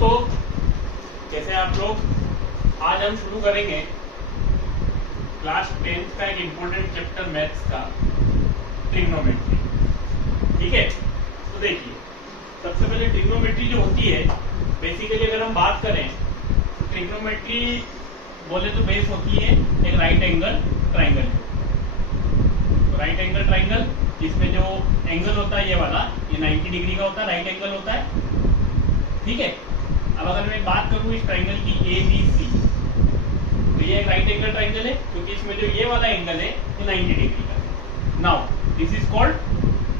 दोस्तों, कैसे आप लोग? आज हम शुरू करेंगे क्लास 10th का एक इम्पोर्टेंट चैप्टर मैथ्स का, ट्रिग्नोमेट्री। ठीक है, तो देखिए, सबसे पहले ट्रिग्नोमेट्री जो होती है, बेसिकली अगर हम बात करें तो ट्रिग्नोमेट्री बोले तो बेस होती है एक right angle triangle. Right angle triangle जिसमें जो एंगल होता है ये वाला, ये 90 डिग्री का होता है, राइट एंगल होता है। ठीक है, अब अगर मैं बात करूं इस ट्राइंगल की ABC, तो ये एक राइट एंगल ट्राइंगल है क्योंकि इसमें जो ये वाला एंगल है ये 90 डिग्री का है। Now this is called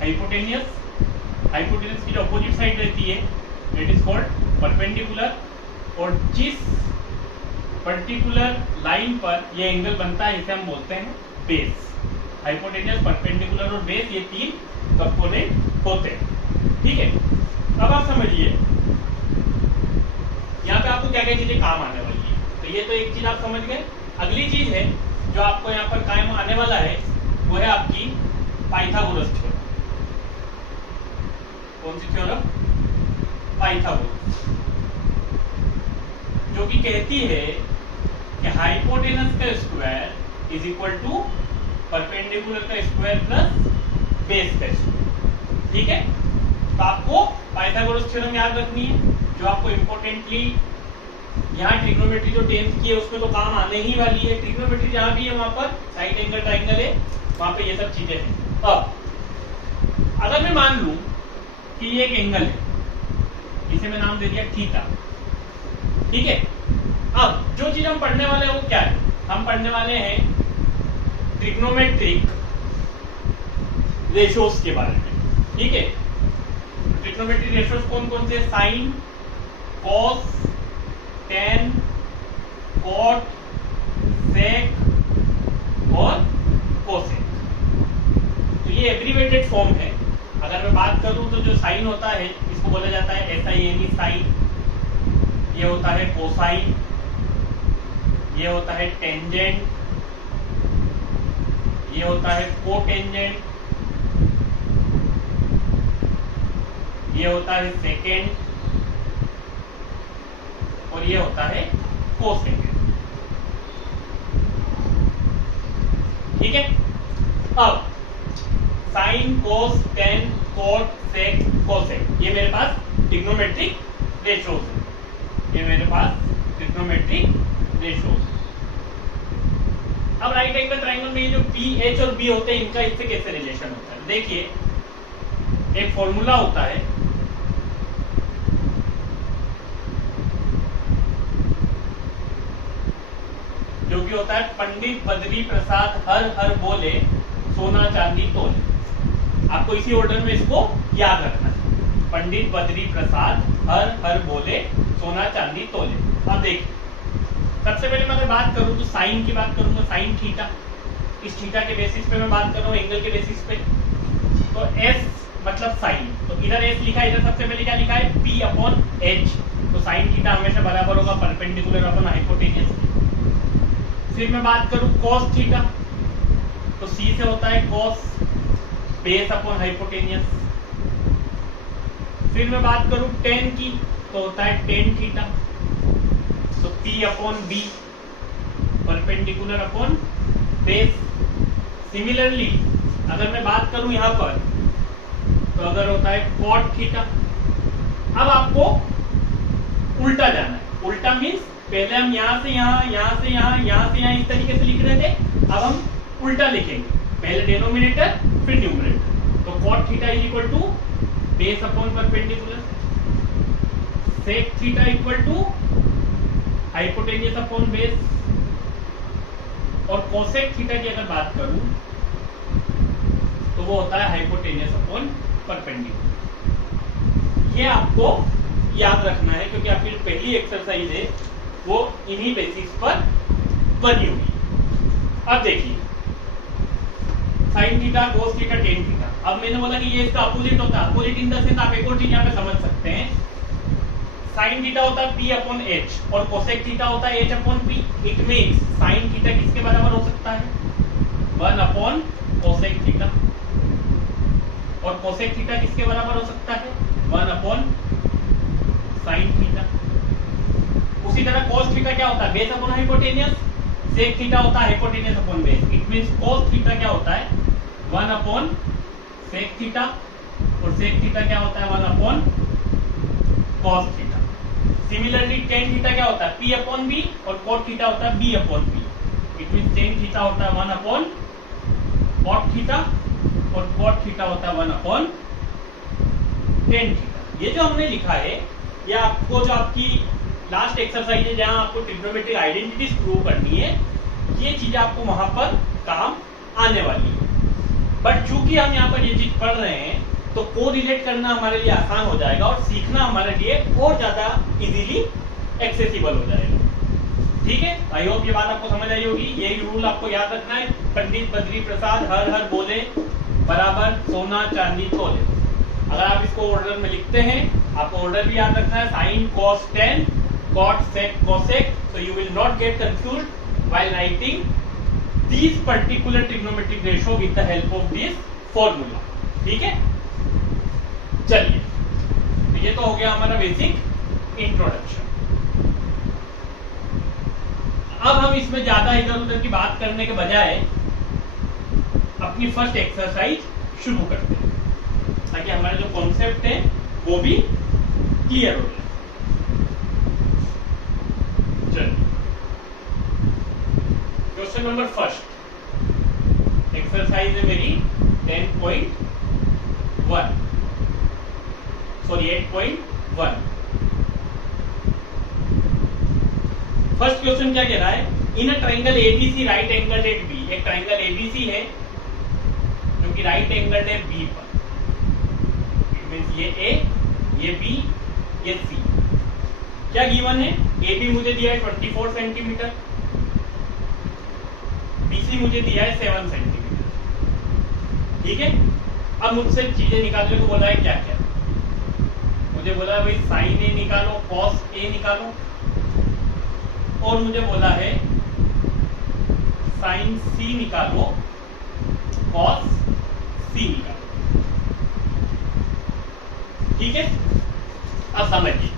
hypotenuse. Hypotenuse की जो अपोजिट साइड रहती है इट इज कॉल्ड परपेंडिकुलर, और जिस पर्टिकुलर लाइन पर ये एंगल बनता है इसे हम बोलते हैं बेस। हाइपोटेनियस, परपेंडिकुलर और बेस, ये तीन कंपोनेंट होते हैं। ठीक है, अब आप समझिए यहाँ पे आपको क्या क्या चीजें काम आने वाली है। तो ये तो एक चीज आप समझ गए। अगली चीज है जो आपको यहाँ पर काम आने वाला है वो है आपकी पाइथागोरस थ्योरम। कौन सी थ्योरम? पाइथागोरस, जो कि कहती है कि हाइपोटेनस का square is equal to perpendicular का स्क्वायर प्लस बेस का स्क्वायर। ठीक है, तो आपको पाइथागोरस थ्योरम याद रखनी है, जो आपको इम्पोर्टेंटली यहाँ ट्रिग्नोमेट्री जो 10th की है उसमें तो काम आने ही वाली है। ट्रिग्नोमेट्री जहाँ भी है वहां पर राइट एंगल ट्राइंगल है, वहां पे ये सब चीजें हैं। अब अगर मैं मान लूं कि ये एक एंगल है, इसे मैं नाम दे दिया थीटा। ठीक है, अब जो चीज हम पढ़ने वाले हैं वो क्या है? हम पढ़ने वाले हैं ट्रिग्नोमेट्रिक रेशोस के बारे में। ठीक है, ट्रिग्नोमेट्रिक रेशोस कौन कौन से? साइन, कॉस, टेन, कॉट, सेक और कोसेक। तो ये एब्रीवेटेड फॉर्म है। अगर मैं बात करूं तो जो साइन होता है इसको बोला जाता है SIN, साइन। ये होता है कोसाइन, ये होता है टेंजेंट, ये होता है कोटेंजेंट, ये होता है सेकेंड, और ये होता है कोसेकेंड। ठीक है, अब साइन, कोस, टेन, कोट, सेक, कोसेक, ये मेरे पास ट्रिग्नोमेट्रिक रेशोस है। ये मेरे पास ट्रिग्नोमेट्रिक रेशोस। अब राइट एंगल ट्राइंगल में ये जो PH और B होते हैं, इनका इससे कैसे रिलेशन होता है? देखिए, एक फॉर्मूला होता है जो कि होता है पंडित बद्री प्रसाद हर हर बोले सोना चांदी तोले। आपको इसी ऑर्डर में इसको याद रखना है। पंडित बद्री प्रसाद हर हर बोले सोना चांदी तोले। अब देखिए, सबसे पहले मैं अगर बात करूं तो साइन की बात करूंगा, साइन थीटा। इस थीटा के बेसिस पे मैं बात कर रहा हूं, एंगल के बेसिस पे। तो S मतलब साइन, तो इधर S लिखा है, इधर सबसे पहले क्या लिखा है? P/H। तो साइन थीटा हमेशा बराबर होगा परपेंडिकुलर अपन हाइपोटेनियस। फिर मैं बात करूं कॉस थीटा, तो C से होता है कॉस बेस अपॉन हाइपोटेनियस। फिर मैं बात करूं टेन की, तो होता है टेन थीटा, तो P/B perpendicular upon base. Similarly अगर मैं बात करूं यहां पर, तो अगर होता है कॉट थीटा। अब आपको उल्टा जाना है। उल्टा मीन्स पहले हम यहां से यहां, यहां से यहां, यहां से यहां इस तरीके से लिख रहे थे, अब हम उल्टा लिखेंगे। पहले डिनोमिनेटर फिर न्यूमरेटर। तो cot theta is equal to base upon perpendicular, sec theta equal to hypotenuse upon base, और कोसेक थीटा की अगर बात करूं तो वो होता है हाइपोटेनियस अपॉन परपेंडिकुलर। ये आपको याद रखना है क्योंकि आपकी जो पहली एक्सरसाइज है वो इन्हीं बेसिस पर बनी हुई। अब देखिए, sine theta, cos theta, tan theta. अब मैंने बोला कि ये इसका अपोजिट होता है। अपोजिट इन द सेंस आप एक और चीज यहाँ पे समझ सकते हैं। साइन थीटा होता है P/H और कोसेक थीटा होता है H/P। It means sine theta किसके बराबर हो सकता है? 1 कोसेक थीटा। और कोसेक थीटा किसके बराबर हो सकता है? 1 साइन थीटा। उसी तरह cos थीटा क्या होता है, base upon hypotenuse, sec theta होता है hypotenuse upon base. It means cos theta क्या होता है 1 अपॉन सेक थीटा, और सेक थीटा क्या होता है 1 upon cos theta. Similarly tan theta क्या होता है p अपॉन b, और cot थीटा होता है b upon p। It means tan theta होता है 1 अपॉन cot थीटा, और cot थीटा होता है 1 अपॉन tan थीटा। ये जो हमने लिखा है, ये आपको जो आपकी लास्ट एक्सरसाइज है जहां आपको ट्रिग्नोमेट्रिक आइडेंटिटीज प्रूव करनी है, ये चीज आपको वहां पर काम आने वाली है। बट चूंकि हम यहाँ पर ये चीज पढ़ रहे हैं, तो कोरिलेट करना हमारे लिए आसान हो जाएगा और सीखना हमारे लिए और ज्यादा इजीली एक्सेसिबल हो जाएगा। ठीक है, आई होप ये बात आपको समझ आई होगी। यही रूल आपको याद रखना है, पंडित बद्री प्रसाद हर हर बोले बराबर सोना चांदी तोले। अगर आप इसको ऑर्डर में लिखते हैं, आपको ऑर्डर भी याद रखना है, sine cos ten cot sec cosec, so you will not get confused while writing these particular trigonometric ratio with the help of this formula। ठीक है, चलिए, तो ये तो हो गया हमारा बेसिक इंट्रोडक्शन। अब हम इसमें ज्यादा इधर उधर की बात करने के बजाय अपनी फर्स्ट एक्सरसाइज शुरू करते हैं, ताकि हमारे जो कॉन्सेप्ट है वो भी क्लियर हो जाए। क्वेश्चन नंबर फर्स्ट, एक्सरसाइज है मेरी 10.1 सॉरी 8.1। फर्स्ट क्वेश्चन क्या कह रहा है, in a triangle ABC right angled at B. एक ट्राइंगल एबीसी है जो कि राइट एंगल्ड है बी पर। इट मींस ये ए, ये बी, ये सी। क्या गिवन है, ए बी मुझे दिया है 24 सेंटीमीटर, बीसी मुझे दिया है 7 सेंटीमीटर। ठीक है, अब मुझसे चीजें निकालने को बोला है, क्या क्या मुझे बोला है भाई साइन ए निकालो, कॉस ए निकालो, और मुझे बोला है साइन सी निकालो, कॉस सी निकालो। ठीक है, अब समझिए,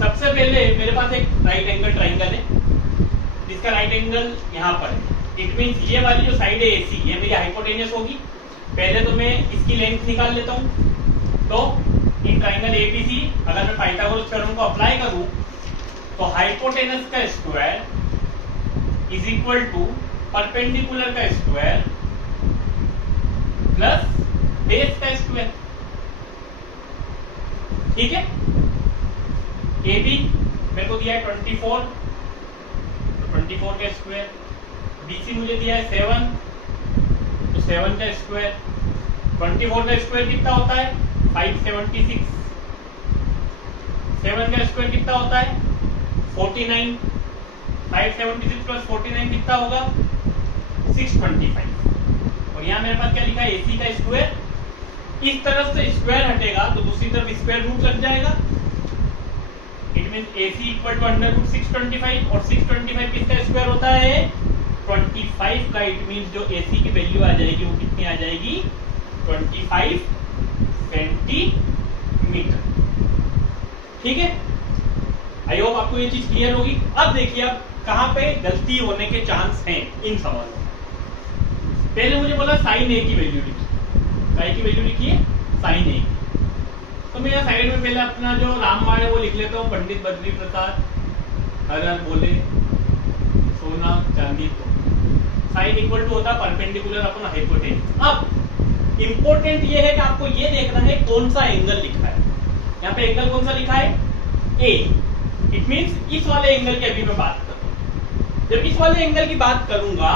सबसे पहले मेरे पास एक राइट एंगल ट्राइंगल है, इसका राइट एंगल यहाँ पर है। इट मींस ये वाली जो साइड है एसी, ये मेरी हाइपोटेनियस होगी। पहले तो मैं इसकी लेंथ निकाल लेता हूँ। तो इन ट्राइंगल एबीसी अगर मैं पाइथागोरस थ्योरम को अप्लाई करूं, तो हाइपोटेनस का square is equal to perpendicular का स्क्वायर प्लस बेस का स्क्वायर। ठीक है, AB मेरे को दिया है 24, 24 का स्क्वायर, BC मुझे दिया है 7, तो 7 का स्क्वायर, 24 का स्क्वायर कितना होता है 576, 7 का स्क्वायर कितना होता है 49, 576 प्लस 49 कितना होगा 625। और यहाँ मेरे पास क्या लिखा है AC का स्क्वायर। इस तरफ से स्क्वायर हटेगा तो दूसरी तरफ स्क्वायर रूट लग जाएगा। It means AC equal to under root 625, और 625 किसका स्क्वायर होता है 25 का। इट मींस जो AC की वैल्यू आ जाएगी वो कितनी आ जाएगी 25 सेंटीमीटर। ठीक है, आई होप आपको ये चीज क्लियर होगी। अब देखिए अब कहां पे गलती होने के चांस हैं इन सवालों में। पहले मुझे बोला साइन ए की वैल्यू लिखिए, साइन की वैल्यू लिखिए साइन ए की। तो मैं यहाँ साइड में पहले अपना जो रामबाण है वो लिख लेता हूँ, पंडित बद्री प्रसाद हर हर बोले सोना चांदी तो। साइन इक्वल टू होता है परपेंडिकुलर अपन हाइपोटेनस। अब इंपॉर्टेंट ये है कि आपको ये देखना है कौन सा एंगल लिखा है। यहाँ पे एंगल कौन सा लिखा है ए। इट मींस इस वाले एंगल की अभी मैं बात कर रहा हूँ। जब इस वाले एंगल की बात करूंगा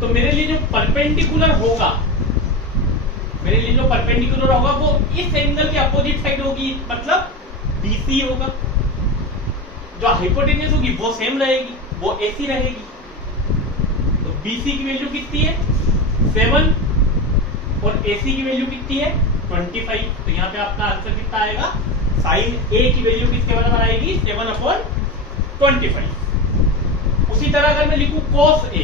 तो मेरे लिए जो परपेंडिकुलर होगा, मेरे लिए जो परपेंडिकुलर होगा वो इस एंगल के अपोजिट साइड होगी, मतलब BC होगा। जो हाइपोटेन्यूस होगी वो सेम रहेगी, वो AC रहेगी। तो BC की वैल्यू कितनी है 7 और AC की वैल्यू कितनी है 25। तो यहाँ पे आपका आंसर कितना आएगा, साइन A की वैल्यू किसके बराबर आएगी 7/25। उसी तरह अगर मैं लिखूं cos A,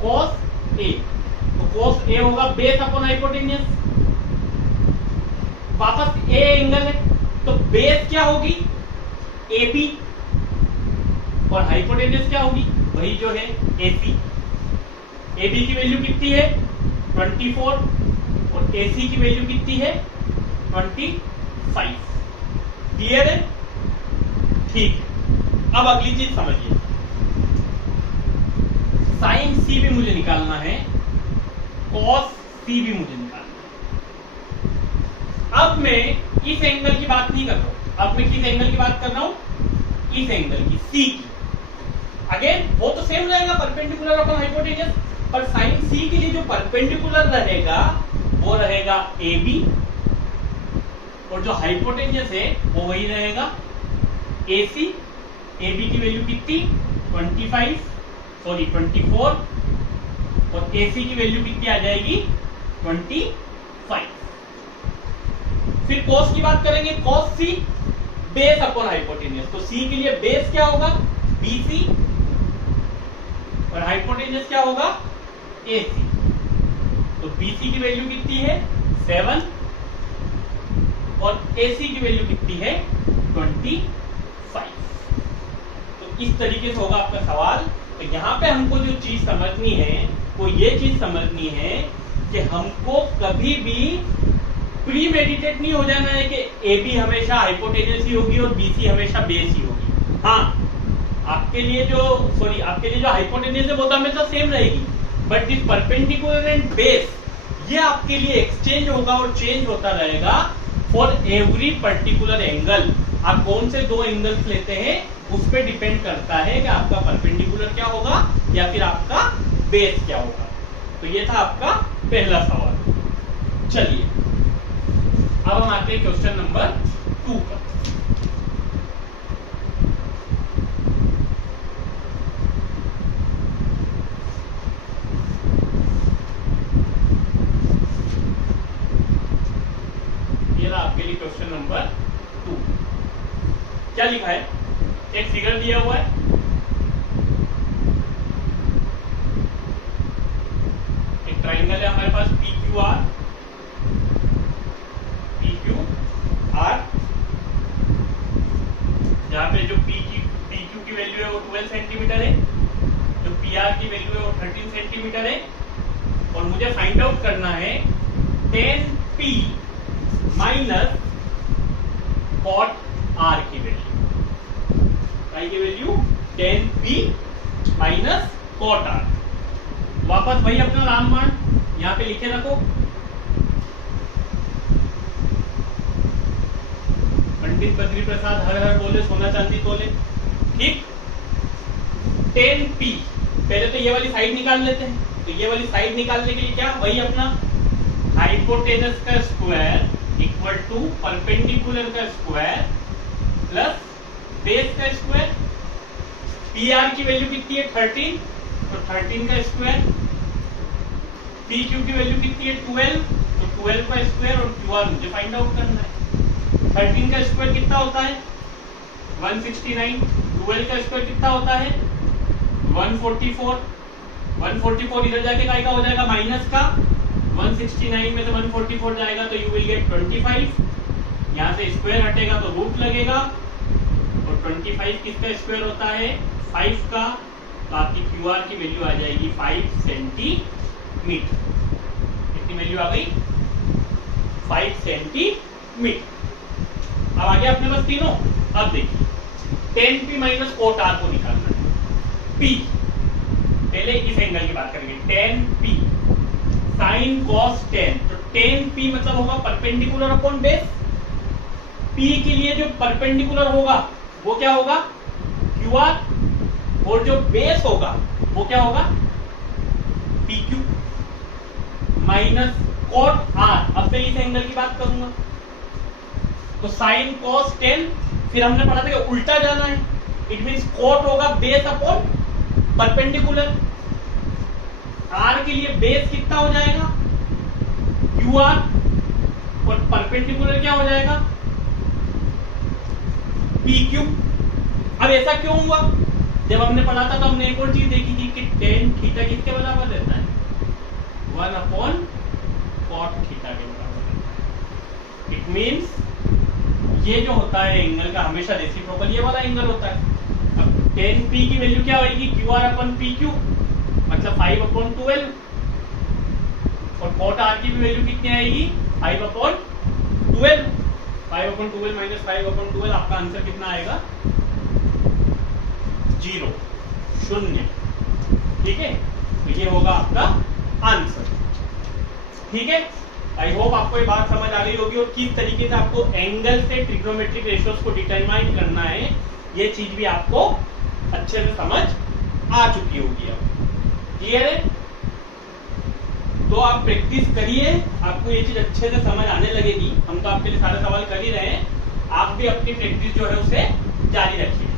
तो cos A होगा बेस अपॉन हाइपोटेन्यूस। वापस A एंगल है तो बेस क्या होगी AB और हाइपोटेन्यूज क्या होगी, वही जो है AC। AB की वैल्यू कितनी है 24 और AC की वैल्यू कितनी है 25। क्लियर है? ठीक है। अब अगली चीज समझिए, साइन C भी मुझे निकालना है, कॉस C भी मुझे निकालना है। अब मैं इस एंगल की बात नहीं कर रहा हूं, अब मैं किस एंगल की बात कर रहा हूं, इस एंगल की, C की। अगेन वो तो सेम रहेगा, परपेंडिकुलर अपॉन हाइपोटेन्यूज, पर साइन C के लिए जो परपेंडिकुलर रहेगा वो रहेगा AB, और जो हाइपोटेन्यूज है वो वही रहेगा AC। AB की वैल्यू कितनी 24 और AC की वैल्यू कितनी आ जाएगी 25। फिर कॉस की बात करेंगे, cos C base upon hypotenuse, तो C के लिए बेस क्या होगा BC और हाइपोटेन्यूज क्या होगा AC। तो BC की वैल्यू कितनी है 7 और AC की वैल्यू कितनी है 25। तो इस तरीके से होगा आपका सवाल। तो यहाँ पे हमको जो चीज समझनी है वो ये चीज समझनी है कि हमको कभी भी प्री मेडिटेट नहीं हो जाना है कि AB हमेशा हाइपोटेन्यूज ही होगी और BC हमेशा बेस ही होगी। हाँ, आपके लिए जो हाइपोटेन्यूज है वो तो हमेशा सेम रहेगी, but this perpendicular and base ये आपके लिए एक्सचेंज होगा और चेंज होता रहेगा फॉर एवरी पर्टिकुलर एंगल। आप कौन से दो एंगल्स लेते हैं उस पर डिपेंड करता है कि आपका परपेंडिकुलर क्या होगा या फिर आपका बेस क्या होगा। तो ये था आपका पहला सवाल। चलिए अब हम आते हैं क्वेश्चन नंबर 2 पर। आपके लिए क्वेश्चन नंबर 2 क्या लिखा है, एक फिगर दिया हुआ है, एक ट्राइंगल है हमारे पास PQR, जहां पे जो PQ की वैल्यू है वो 12 सेंटीमीटर है, जो PR की वैल्यू है वो 13 सेंटीमीटर है, और मुझे फाइंड आउट करना है 10P माइनस कॉट R की वैल्यू, I की value 10P minus cot R। वापस वही अपना रामबाण यहाँ पे लिखे रखो, पंडित बद्री प्रसाद हर हर बोले सोना चांदी तोले। ठीक, 10P पहले तो ये वाली साइड निकाल लेते हैं। तो ये वाली साइड निकालने के लिए क्या, वही अपना हाइपोटेनस का स्क्वायर इक्वल टू परपेंडिकुलर का स्क्वायर प्लस बेस का स्क्वायर। PR की वैल्यू कितनी है 13, तो 13 का स्क्वायर। PQ की वैल्यू कितनी है 12, तो 12 का स्क्वायर, और QR मुझे फाइंड आउट करना है। 13 का स्क्वायर कितना होता है 169, 12 का स्क्वायर कितना होता है 144, 144 इधर जाके काय का हो जाएगा माइनस का, 169 में से 144 जाएगा तो यू विल गेट 25। यहाँ से स्क्वायर हटेगा तो रूट लगेगा, और 25 किसका स्क्वायर होता है 5 का, तो आपकी QR की वैल्यू आ जाएगी 5 सेंटीमीटर। कितनी वैल्यू आ गई 5 सेंटीमीटर। अब आगे अपने पास तीनों। अब देखिए 10P माइनस कोट R को निकालना है। P पहले इस एंगल की बात करेंगे, 10P साइन कॉस 10, तो 10P मतलब होगा परपेंडिकुलर अपॉन बेस। P के लिए जो परपेंडिकुलर होगा वो क्या होगा QR, और जो बेस होगा वो क्या होगा PQ माइनस कॉट R। अब मैं इस एंगल की बात करूंगा, तो साइन कॉस 10, फिर हमने पढ़ा था कि उल्टा जाना है, इट मींस कॉट होगा बेस अपॉन परपेंडिकुलर। R के लिए बेस कितना हो जाएगा QR, और परपेंडिकुलर क्या हो जाएगा PQ। अब ऐसा क्यों हुआ, जब हमने पढ़ा था तो हमने एक और चीज देखी थी कि tan थीटा किसके बराबर रहता है 1 अपॉन कॉट थीटा के बराबर रहता है। इट मींस ये जो होता है एंगल का हमेशा रेसिप्रोकल ये वाला एंगल होता है। अब tan p की वैल्यू क्या आएगी, QR अपन PQ, मतलब 5/12, और cot R की भी वैल्यू कितनी आएगी, 5/12, 5/12 माइनस 5/12, आपका आंसर कितना आएगा, 0, 0। ठीक है, तो ये होगा आपका आंसर। ठीक है, आई होप आपको ये बात समझ आ गई होगी और किस तरीके से आपको एंगल से ट्रिग्नोमेट्रिक रेशियोज को डिटरमाइन करना है, ये चीज भी आपको अच्छे से समझ आ चुकी होगी। अब क्लियर है? तो आप प्रैक्टिस करिए, आपको ये चीज अच्छे से समझ आने लगेगी। हम तो आपके लिए सारे सवाल कर ही रहे हैं, आप भी अपनी प्रैक्टिस जो है उसे जारी रखिए।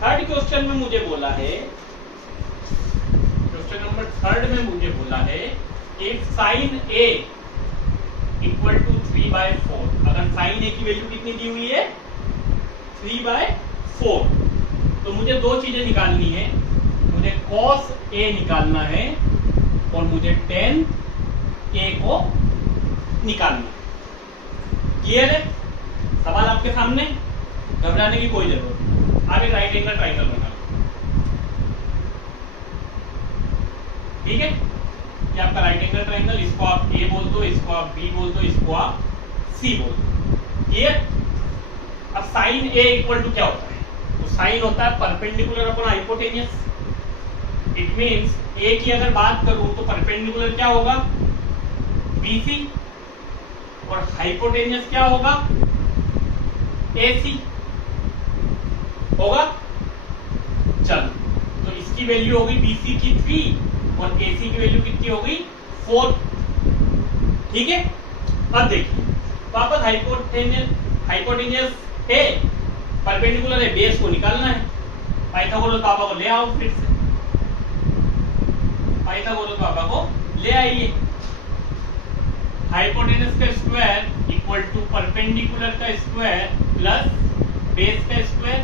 थर्ड क्वेश्चन में मुझे बोला है, क्वेश्चन नंबर 3 में मुझे बोला है if sin A equal to 3/4, अगर sin A की वैल्यू कितनी दी हुई है, 3/4, तो मुझे दो चीजें निकालनी है, मुझे cos A निकालना है और मुझे tan A को निकालना है। क्लियर है? सवाल आपके सामने, घबराने की कोई जरूरत नहीं। आप एक राइट एंगल ट्राइंगल बना लो, ठीक है, ये आपका राइट एंगल ट्राइंगल, इसको आप A बोल दो, इसको आप B बोल दो, इसको आप C बोल दो। क्लियर? अब sin A इक्वल टू क्या होता है, तो साइन होता है perpendicular upon hypotenuse. It means A की अगर बात करूं तो परपेंडिकुलर क्या होगा, BC, और हाइपोटेनियस क्या होगा, AC होगा। चलो, तो इसकी वैल्यू होगी BC की 3 और AC की वैल्यू कितनी होगी, 4। ठीक है, अब देखिए वापस हाइपोटेनियस है, परपेंडिकुलर है, बेस को निकालना है। पाइथागोरस पापा को ले आओ, फिर से पाइथागोरस पापा को ले आइए। हाइपोटेनस का स्क्वायर इक्वल टू परपेंडिकुलर का स्क्वायर प्लस बेस का स्क्वायर,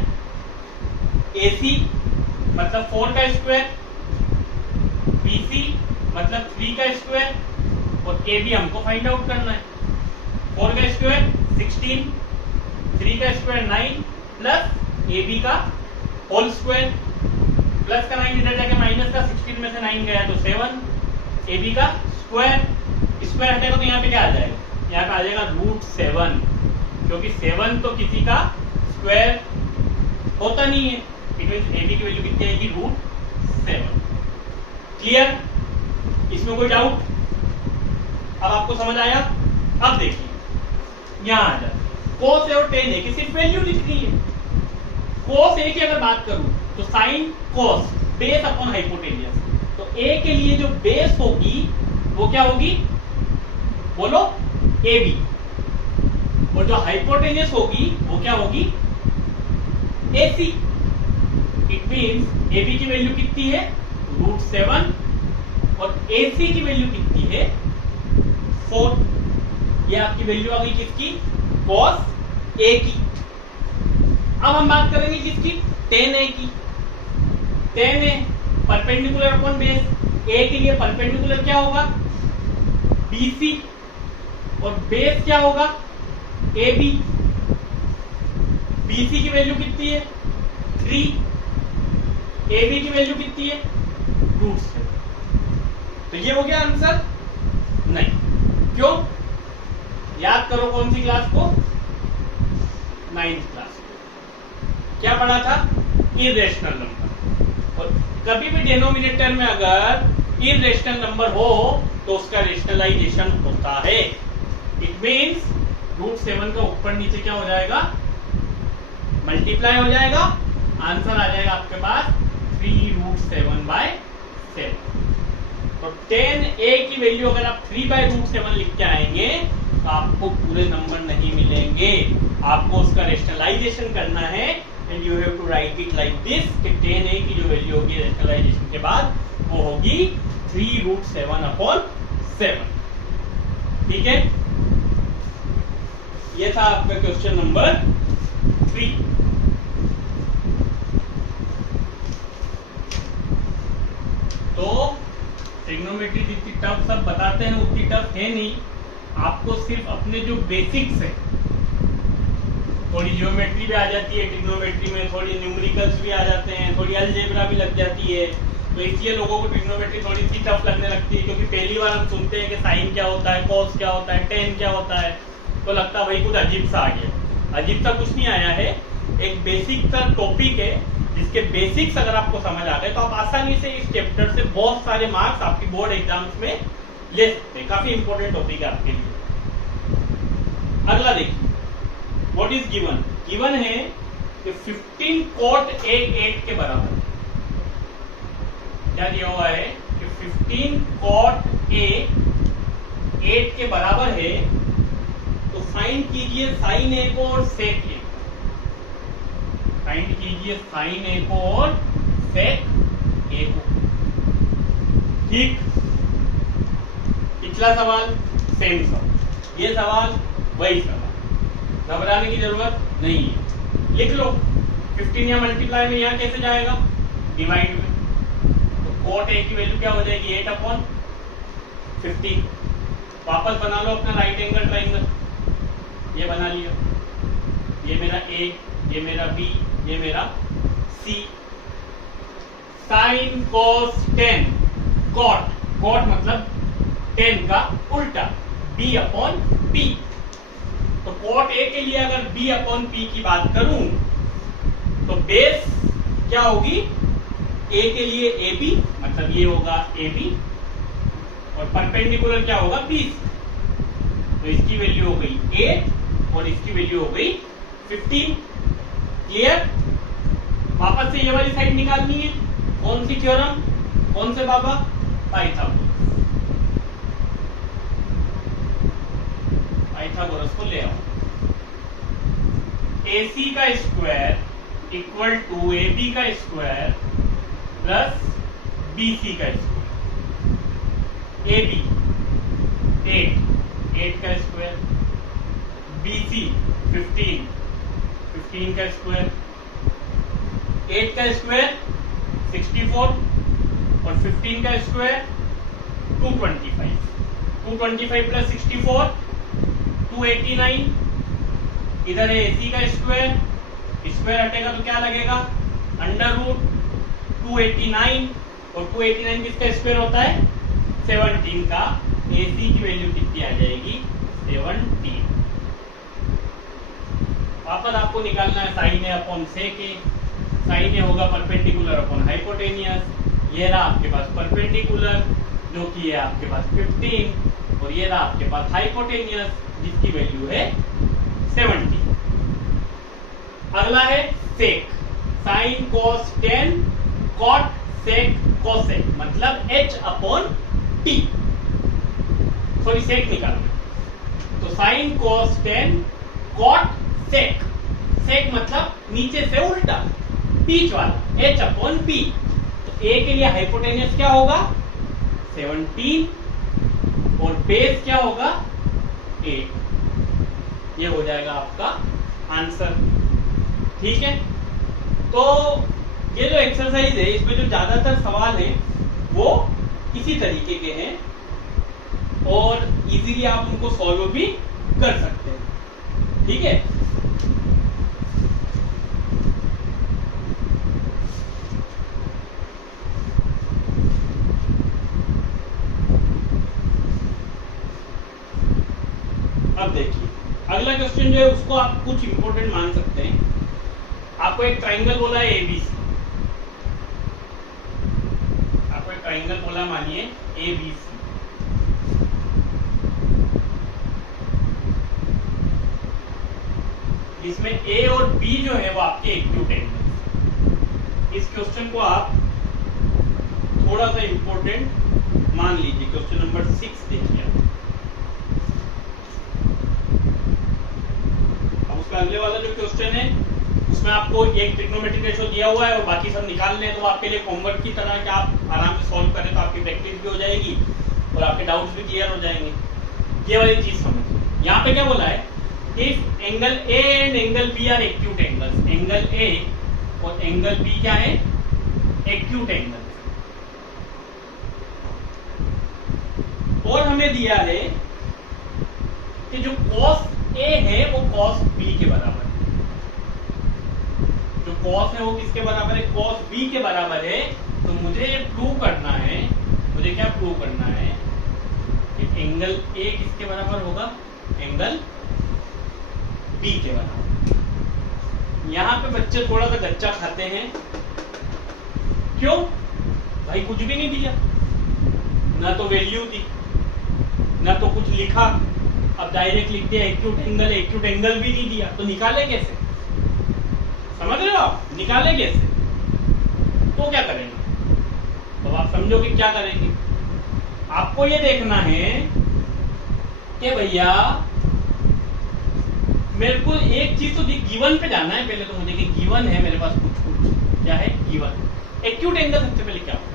AC मतलब 4 का स्क्वायर, BC मतलब 3 का स्क्वायर, और AB हमको फाइंड आउट करना है। 4 का स्क्वायर 16, 3 का स्क्वायर 9, प्लस AB का होल स्क्वायर, प्लस का 9 इधर जाके माइनस का 16 में से 9 गया तो 7, AB का स्क्वायर, स्क्वायर हटेगा तो यहाँ पे क्या आ जाएगा, यहाँ पे आ जाएगा √7, क्योंकि 7 तो किसी का स्क्वायर होता नहीं है। इट मींस AB की वैल्यू कितनी आएगी, √7। क्लियर? इसमें कोई डाउट? अब आपको समझ आया? अब देखिए यहां आ जाए cos A और tan A की सिर्फ वैल्यू लिखनी है। cos A की अगर बात करूं तो sin cos base upon hypotenuse, तो A के लिए जो बेस होगी वो क्या होगी, बोलो, AB, और जो हाइपोटेनियस होगी वो क्या होगी, AC। इट मींस AB की वैल्यू कितनी है, √7, और AC की वैल्यू कितनी है, 4। ये आपकी वैल्यू आ गई किसकी, cos A की। अब हम बात करेंगे किसकी, tan A की। tan A perpendicular upon base, A के लिए परपेंडिकुलर क्या होगा, BC, और बेस क्या होगा, AB। BC की वैल्यू कितनी है, 3, AB की वैल्यू कितनी है, √7। तो ये हो गया आंसर? नहीं। क्यों? याद करो कौन सी क्लास को, 9th क्लास को। क्या पढ़ा था, इरेशनल नंबर। और कभी भी डिनोमिनेटर में अगर इरेशनल नंबर हो तो उसका रेशनलाइजेशन होता है। इट मींस √7 का ऊपर नीचे क्या हो जाएगा, मल्टीप्लाई हो जाएगा, आंसर आ जाएगा आपके पास 3√7/7। तो tan A की वैल्यू अगर आप 3/√7 लिख के आएंगे तो आपको पूरे नंबर नहीं मिलेंगे, आपको उसका रेशनलाइजेशन करना है, and you have to write it like this कि tan A की जो वैल्यू होगी रेशनलाइजेशन के बाद वो होगी 3√7/7। ठीक है, ये था आपका क्वेश्चन नंबर 3। तो ट्रिग्नोमेट्री जितनी टफ सब बताते हैं उतनी टफ है नहीं, आपको सिर्फ अपने जो बेसिक्स है, थोड़ी जियोमेट्री भी आ जाती है ट्रिग्नोमेट्री में, थोड़ी न्यूमेरिकल्स भी आ जाते हैं, थोड़ी अलजेब्रा भी लग जाती है, तो इसलिए लोगों को ट्रिग्नोमेट्री थोड़ी सी टफ लगने लगती है, क्योंकि पहली बार हम सुनते हैं कि साइन क्या होता है, कॉस क्या होता है, टेन क्या होता है, तो लगता है भाई कुछ अजीब सा आ गया। अजीब सा कुछ नहीं आया है, एक बेसिक सा टॉपिक है जिसके बेसिक्स अगर आपको समझ आ गए तो आप आसानी से इस चैप्टर से बहुत सारे मार्क्स आपकी बोर्ड एग्जाम्स में ले सकते हैं। काफी इंपॉर्टेंट टॉपिक है आपके लिए। अगला देखिए, व्हाट इज गिवन। गिवन है कि 15 cot A 8 के बराबर। क्या दिया हुआ है कि 15 cot A 8 के बराबर है, तो फाइंड कीजिए साइन A को और सेक A। फाइंड कीजिए साइन A को और सेक A को। ठीक, पिछला सवाल सेम सवाल, ये सवाल वही सवाल, घबराने की जरूरत नहीं है। लिख लो 15 या मल्टीप्लाई में यहां कैसे जाएगा, डिवाइड में, तो cot A की वैल्यू क्या हो जाएगी 8/15। वापस बना लो अपना राइट एंगल ट्राइंगल, ये बना लिया, ये मेरा A, ये मेरा B, ये मेरा C। Sine cos 10 cot, cot मतलब 10 का उल्टा, B/P। तो cot A के लिए अगर B/P की बात करूं तो बेस क्या होगी, A के लिए AB, मतलब ये होगा AB, और परपेंडिकुलर क्या होगा 20, तो इसकी वैल्यू हो गई 8 और इसकी वैल्यू हो गई 15। क्लियर। वापस से ये वाली साइड निकालनी है, कौन सी थ्योरम, कौन से बाबा, पाइथागोरस को ले आओ। AC का स्क्वायर इक्वल टू AB का स्क्वायर प्लस BC का स्क्वायर। AB 8 का स्क्वायर, BC 15 का स्क्वायर, 8 का स्क्वायर 64 और 15 का स्क्वायर 225। 225 प्लस 64 289। इधर है AC का स्क्वायर, स्क्वायर हटेगा तो क्या लगेगा, अंडर रूट 289, और 289 किसका स्क्वायर होता है 17 का। AC की वैल्यू कितनी आ जाएगी 17। वापस आपको निकालना है sine A upon sec A। Sine A होगा परपेंडिकुलर अपॉन हाइपोटेनियस। ये रहा आपके पास परपेंडिकुलर जो कि है आपके पास 15, और ये रहा आपके पास हाइपोटेनियस जिसकी वैल्यू है 70। अगला है सेक, sign cos 10 cot sec cosec, मतलब H/T। सॉरी सेक निकालना, तो sign cos 10 cot sec, sec मतलब नीचे से उल्टा, बीच वाला H/P। तो A के लिए हाइपोटेनियस क्या होगा 17 और बेस क्या होगा 8। ये हो जाएगा आपका आंसर। ठीक है, तो ये जो एक्सरसाइज है इसमें जो ज्यादातर सवाल हैं वो इसी तरीके के हैं, और इजीली आप उनको सॉल्व भी कर सकते हैं। ठीक है, अब देखिए अगला क्वेश्चन जो है उसको आप कुछ इंपॉर्टेंट मान सकते हैं। आपको एक ट्राइंगल बोला है ABC, आपको एक ट्राइंगल बोला मानिए ABC। इसमें A और B जो है वो आपके एक्यूट एंगल। इस क्वेश्चन को आप थोड़ा सा इंपॉर्टेंट मान लीजिए। क्वेश्चन नंबर 6 देखिए। अब उसका अगले वाला जो क्वेश्चन है उसमें आपको एक ट्रिग्नोमेट्रिक रेशो दिया हुआ है और बाकी सब निकालने हैं, तो आपके लिए होमवर्क की तरह कि आप आराम से सॉल्व करें तो आपकी प्रैक्टिस भी हो जाएगी और आपके डाउट्स भी क्लियर हो जाएंगे। ये वाली चीज समझ। यहाँ पे क्या बोला है, if angle A and angle B are acute angles, angle A और एंगल B क्या है एक्यूट एंगल, हमें दिया है कि जो cos A है वो cos B के बराबर है। जो cos है वो किसके बराबर है? cos B के बराबर है। तो मुझे ये प्रूव करना है, मुझे क्या प्रूव करना है कि एंगल A किसके बराबर होगा? एंगल B के बराबर। यहां पे बच्चे थोड़ा सा कच्चा खाते हैं। क्यों भाई? कुछ भी नहीं दिया, ना तो वैल्यू दी, ना तो कुछ लिखा। अब डायरेक्ट लिख दिया एक्यूट एंगल, एक्यूट एंगल भी नहीं दिया, तो निकाले कैसे? समझ रहे हो आप? निकाले कैसे? तो क्या करेंगे? तो आप समझोगे क्या करेंगे। आपको ये देखना है कि भैया मेरे को एक चीज तो गिवन पे जाना है पहले। तो मुझे कि गिवन है मेरे पास कुछ क्या है? गिवन। एक्यूट एंगल सबसे पहले क्या होता है?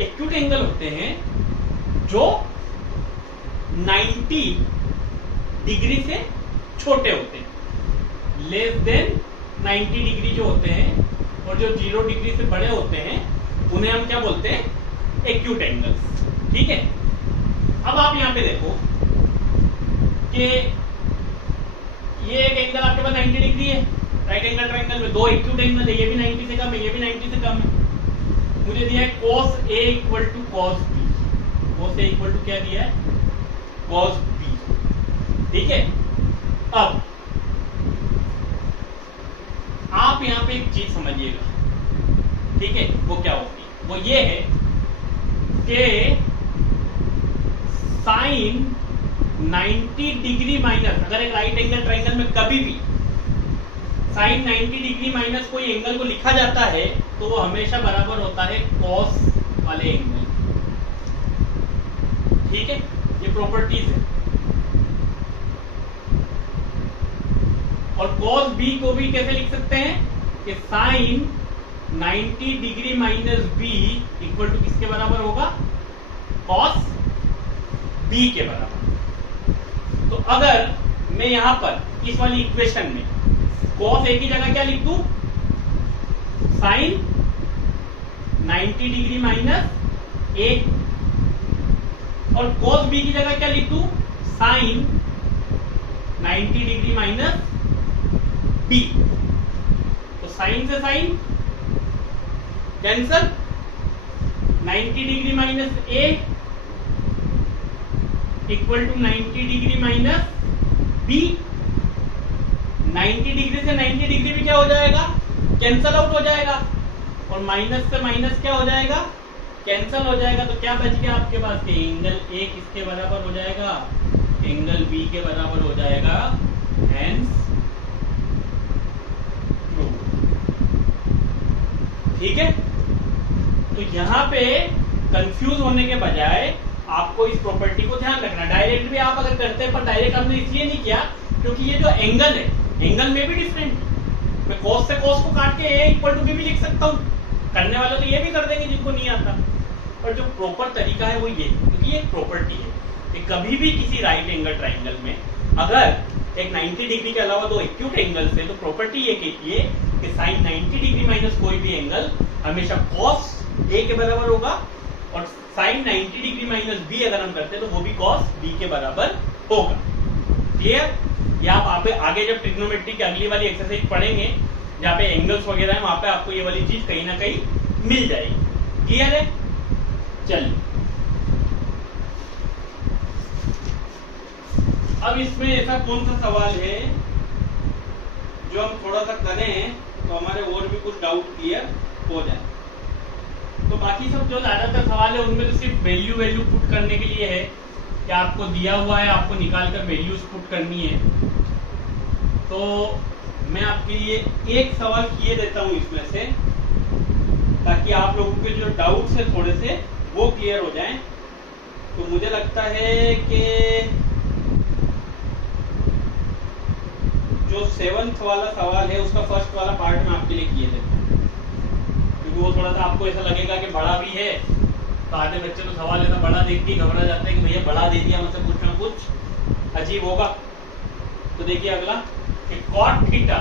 एक्यूट एंगल होते हैं जो 90 डिग्री से छोटे होते हैं, लेस देन 90 डिग्री जो होते हैं, और जो 0 डिग्री से बड़े होते हैं उन्हें हम क्या बोलते हैं? Acute angles. ठीक है। अब आप यहां पे देखो कि ये एक एंगल आपके पास 90 डिग्री है, राइट एंगल ट्रायंगल में दो एक्यूट एंगल है, ये भी 90 से कम है, ये भी 90 से कम है। मुझे दिया है cos A equal to cos B। cos A equal to क्या दिया है? cos B। ठीक है। अब आप यहां पे एक चीज समझिएगा, ठीक है? वो क्या होती है? वो ये है कि साइन 90 डिग्री माइनस, अगर एक राइट एंगल ट्रायंगल में कभी भी साइन 90 डिग्री माइनस कोई एंगल को लिखा जाता है तो वो हमेशा बराबर होता है कॉस वाले एंगल। ठीक है, ये प्रॉपर्टीज है। और कॉस बी को भी कैसे लिख सकते हैं कि sine 90 degree minus B equal to किसके बराबर होगा? कॉस बी के बराबर। तो अगर मैं यहां पर इस वाली इक्वेशन में कॉस ए की जगह क्या लिख दूं? साइन 90 डिग्री माइनस ए, और कॉस बी की जगह क्या लिख दूं? Sine 90 degree minus B. तो साइन से sine cancel, 90 degree minus A equal to 90 degree minus B. 90 degree से 90 डिग्री भी क्या हो जाएगा? कैंसल आउट हो जाएगा, और माइनस से माइनस क्या हो जाएगा? कैंसल हो जाएगा। तो क्या बच गया आपके पास? कि एंगल ए किसके बराबर हो जाएगा? एंगल बी के बराबर हो जाएगा। Hence prove. ठीक है। तो यहां पे कंफ्यूज होने के बजाय आपको इस प्रॉपर्टी को ध्यान रखना। डायरेक्ट भी आप अगर करते हैं, पर डायरेक्ट हमने इसलिए नहीं किया क्योंकि ये जो एंगल है, एंगल में भी डिफरेंट, मैं cos से cos को काट के a इक्वल टू b भी लिख सकता हूं। करने वाले तो ये भी कर देंगे जिनको नहीं आता, पर जो प्रॉपर तरीका है वो ये, क्योंकि ये एक प्रॉपर्टी है कि कभी भी किसी राइट एंगल ट्राइंगल में अगर एक 90 डिग्री के अलावा दो एक्यूट एंगल्स है तो प्रॉपर्टी ये कहती है कि साइन 90 डिग्री माइनस कोई भी एंगल हमेशा cos a के बराबर होगा, और साइन 90 डिग्री माइनस b अगर हम करते हैं तो वो भी cos b के बराबर होगा। क्लियर? या आप आगे जब ट्रिग्नोमेट्री की अगली वाली एक्सरसाइज पढ़ेंगे जहाँ पे एंगल्स वगैरह है, वहां पे आपको ये वाली चीज कहीं ना कहीं मिल जाएगी। क्लियर है? चलिए, अब इसमें ऐसा कौन सा सवाल है जो हम थोड़ा सा करें तो हमारे और भी कुछ डाउट क्लियर हो जाए। तो बाकी सब जो ज्यादातर सवाल है उनमें तो सिर्फ वैल्यू पुट करने के लिए है कि आपको दिया हुआ है, आपको निकाल कर वैल्यूज पुट करनी है। तो मैं आपके लिए एक सवाल किए देता हूं इसमें से, ताकि आप लोगों के जो डाउट्स है थोड़े से वो क्लियर हो जाएं। तो मुझे लगता है कि जो 7th वाला सवाल है उसका फर्स्ट वाला पार्ट में आपके लिए किए देता हूं, क्योंकि वो थोड़ा सा आपको ऐसा लगेगा कि बड़ा भी है, तो आधे बच्चे तो सवाल ऐसा बड़ा देख के घबरा जाते हैं कि भैया बड़ा दे दिया, मतलब कुछ ना कुछ अजीब होगा। तो देखिए अगला कि cot theta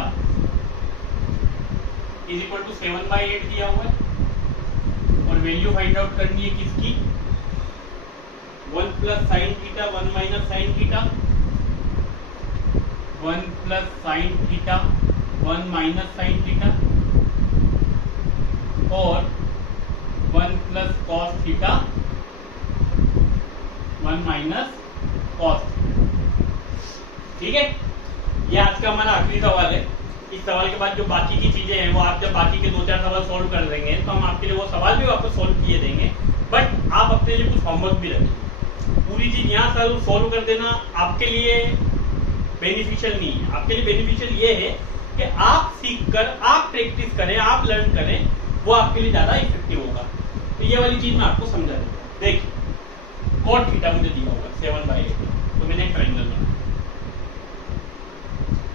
is equal to 7/8 दिया हुआ है, और वैल्यू फाइंड आउट करनी है किसकी? 1 plus sine theta 1 minus sine theta, 1 plus sine theta 1 minus sign theta, और 1 plus cos theta 1 minus cos theta. ठीक है, ये आज का हमारा आखिरी सवाल है। इस सवाल के बाद जो बाकी की चीजें हैं वो आप जब बाकी के 2-4 सवाल सॉल्व कर देंगे तो हम आपके लिए वो सवाल भी वापस सॉल्व किए देंगे, बट आप अपने लिए कुछ होमवर्क भी रखेंगे। पूरी चीज यहाँ सॉल्व कर देना आपके लिए बेनिफिशियल नहीं है। आपके लिए बेनिफिशियल ये है कि आप सीख कर, आप प्रैक्टिस करें, आप लर्न करें, वो आपके लिए ज्यादा इफेक्टिव होगा। तो ये वाली चीज मैं आपको समझा दूंगा। देखिए कॉट थीटा मुझे दिया होगा 7/8, तो मैंने एक ट्रायंगल बनाया,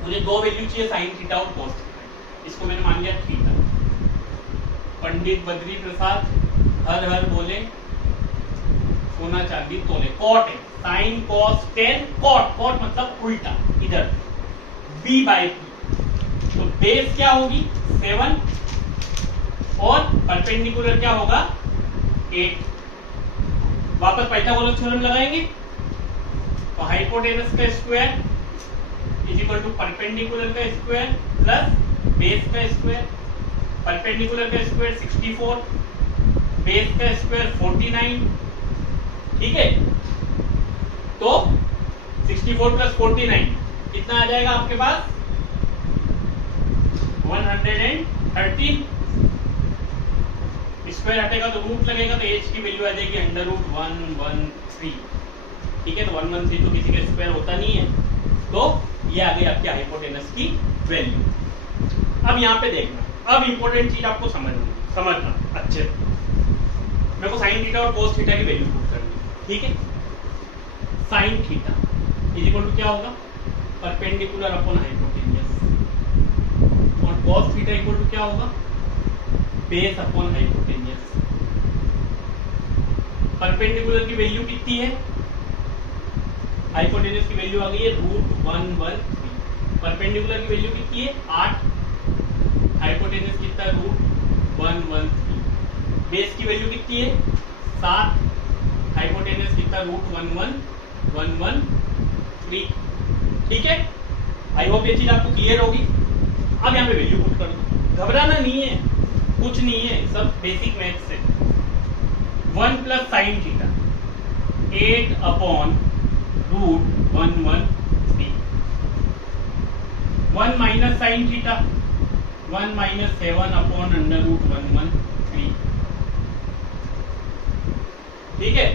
मुझे दो वैल्यू चाहिए साइन थीटा और कॉस थीटा, इसको मैंने मान लिया थीटा। पंडित बद्री प्रसाद हर हर बोले सोना चांदी तोले। कॉट है, sine cos ten cot, cot मतलब उल्टा इधर b/2, तो बेस क्या होगी 7 और परपेंडिकुलर क्या होगा 8। वापस पाइथागोरस थ्योरम लगाएंगे, तो हाइपोटेनस का square is equal to perpendicular का स्क्वायर प्लस बेस का स्क्वायर। परपेंडिकुलर का स्क्वायर 64, बेस का स्क्वायर 49। ठीक है, तो 64 प्लस 49 कितना आ जाएगा आपके पास 113। स्क्वायर हटेगा तो रूट लगेगा, तो एच की वैल्यू आ जाएगी √113। ठीक है, तो 113 तो किसी का स्क्वायर होता नहीं है, तो ये आ गई आपकी हाइपोटेनस की वैल्यू। अब यहाँ पे देखना, अब इंपॉर्टेंट चीज आपको समझना अच्छे से। मेरे को साइन थीटा और कोस थीटा की वैल्यू पुट करनी है। ठीक है, sine theta is equal to क्या होगा परपेंडिकुलर अपॉन हाइपोटेनियस, और कोस थीटा इक्वल टू क्या होगा बेस अपॉन हाइपोटेनियस। परपेंडिकुलर की वैल्यू कितनी है, हाइपोटेनस की वैल्यू आ गई है √113। परपेंडिकुलर की वैल्यू कितनी है 8, हाइपोटेनस कितना √113। बेस की वैल्यू कितनी है 7, हाइपोटेनस कितना √113। ठीक है, आई होप ये चीज आपको क्लियर होगी। अब यहाँ पे वैल्यू पुट कर दो, घबराना नहीं है, कुछ नहीं है, सब बेसिक मैथ्स है। 1 plus sine theta 8/√113, 1 minus sine theta 1 minus 7/√113। ठीक है,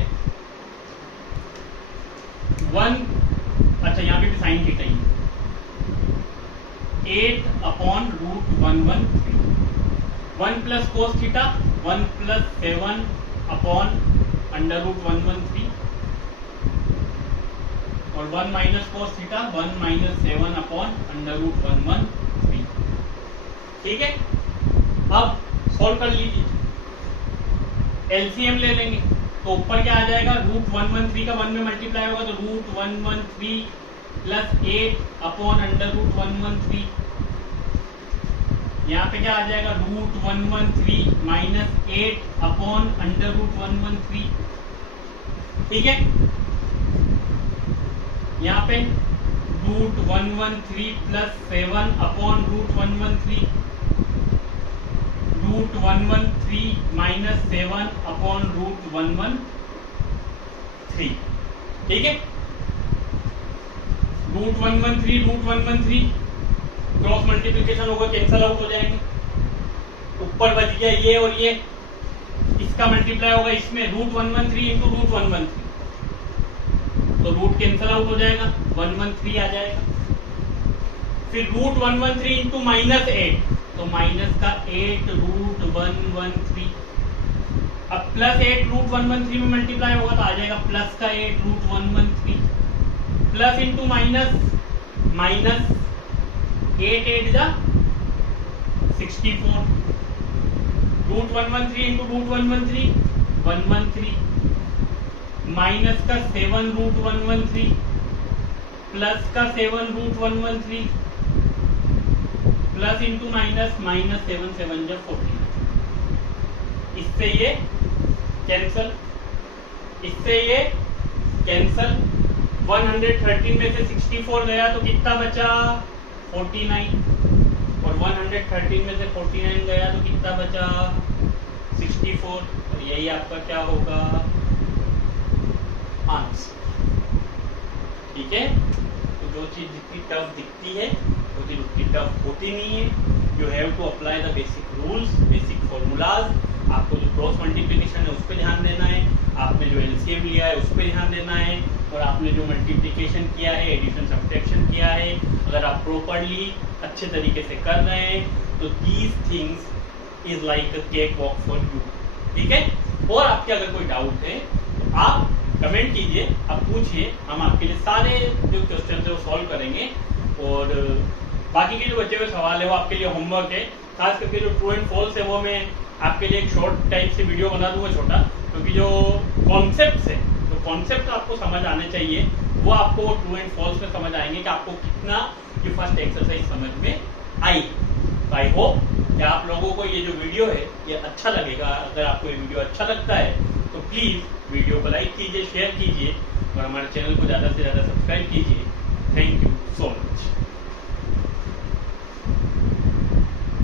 1, अच्छा यहाँ पे भी साइन थीटा ही 8/√113। 1 प्लस कोस थीटा 1 प्लस 7/√113, और 1 माइनस कोस थीटा 1 माइनस 7/√113। ठीक है, अब सॉल्व कर लीजिए, एलसीएम ले लेंगे, तो ऊपर क्या आ जाएगा √113 का 1 में मल्टीप्लाई होगा तो √113 प्लस 8/√113। यहाँ पे क्या आ जाएगा √113 माइनस 8/√113। ठीक है, यहाँ पे √113 प्लस 7/√113, √113 माइनस 7/√113। ठीक है, √113 क्रॉस मल्टीप्लिकेशन होगा, कैंसल आउट हो जाएंगे। ऊपर बच गया ये और ये, इसका मल्टीप्लाई होगा इसमें √113 इंटू √113, तो रूट कैंसल आउट हो जाएगा, 113 आ जाएगा। फिर √113 इंटू -8, तो माइनस का 8√113। अब प्लस 8√113 में मल्टीप्लाई होगा तो आ जाएगा प्लस का 8√113, प्लस इंटू माइनस, माइनस 8 जा 64, √113 इंटू √113 113, माइनस का 7√113 प्लस का 7√113 प्लस इंटू माइनस, माइनस 7 7 जा 14। इससे ये कैंसल, इससे ये कैंसल। 113 में से 64 गया तो कितना बचा? 49। और 113 में से 49 गया तो कितना बचा? 64। और यही आपका क्या होगा? आंसर। ठीक है, तो जो चीज जितनी टफ दिखती है वो चीज उतनी टफ होती नहीं है। You have to apply the basic rules, basic formulas. आपको जो क्रॉस मल्टीप्लिकेशन है उस पर ध्यान देना है, आपने जो एलसीएम लिया है उस पर ध्यान देना है, और आपने जो मल्टीप्लिकेशन किया है, एडिशन सब्ट्रैक्शन किया है, अगर आप प्रॉपरली अच्छे तरीके से कर रहे हैं तो these things is like a cake walk for you. ठीक है, और आपके अगर कोई डाउट है तो आप कमेंट कीजिए, आप पूछिए, हम आपके लिए सारे जो क्वेश्चन है वो सॉल्व करेंगे। और बाकी के जो बचे हुए सवाल है वो आपके लिए होमवर्क है। खास करके जो ट्रू एंड फॉल्स है वो मैं आपके लिए एक शॉर्ट टाइप से वीडियो बना दूंगा छोटा, क्योंकि जो कॉन्सेप्ट्स है, तो कॉन्सेप्ट आपको समझ आने चाहिए, वो आपको ट्रू एंड फॉल्स में समझ आएंगे कि आपको कितना ये फर्स्ट एक्सरसाइज समझ में आई। आई होप कि आप लोगों को ये जो वीडियो है ये अच्छा लगेगा। अगर आपको ये वीडियो अच्छा लगता है तो प्लीज़ वीडियो को लाइक कीजिए, शेयर कीजिए और हमारे चैनल को ज़्यादा से ज़्यादा सब्सक्राइब कीजिए।